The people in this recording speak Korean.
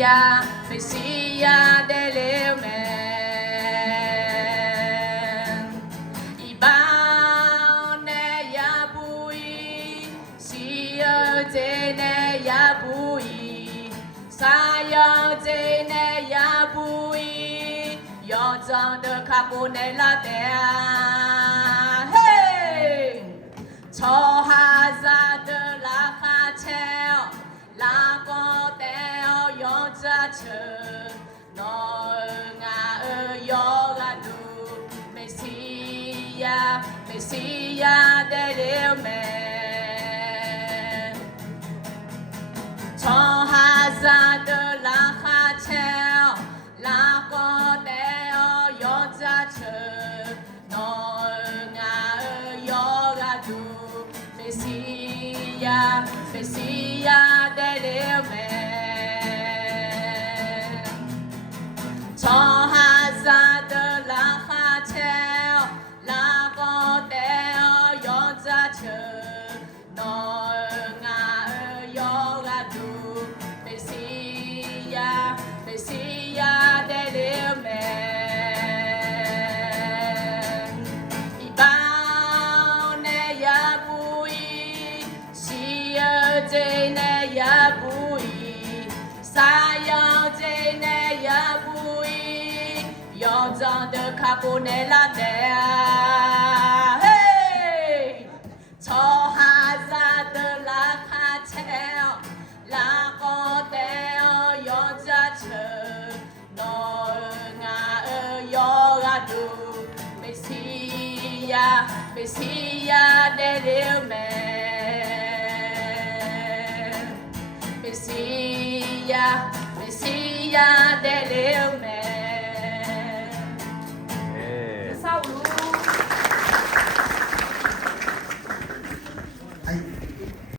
메시아 메시아 데레오멘 이바네 야부이 시어제네 야부이 사여제네 야부이 여전을 갖고 내라대야 저하자들 라카체어 라고대어 여자처 너가 여가누 메시아 메시아 데레오멘 저하자들 라카체어 라고대어 여자처 너가 여가누 메시아 메시아 데레오멘 저하자들 라하체어 라고대어 여자처 너가 여가누 메시아 메시아 데레오멘 제네 야부이 사여제네 야부이 여전을 갖고 내라대야 저하자들 라카체어 라고대어 여자처 너가 여가누 메시아 메시아 데레오멘 메시아 메시아 데레오멘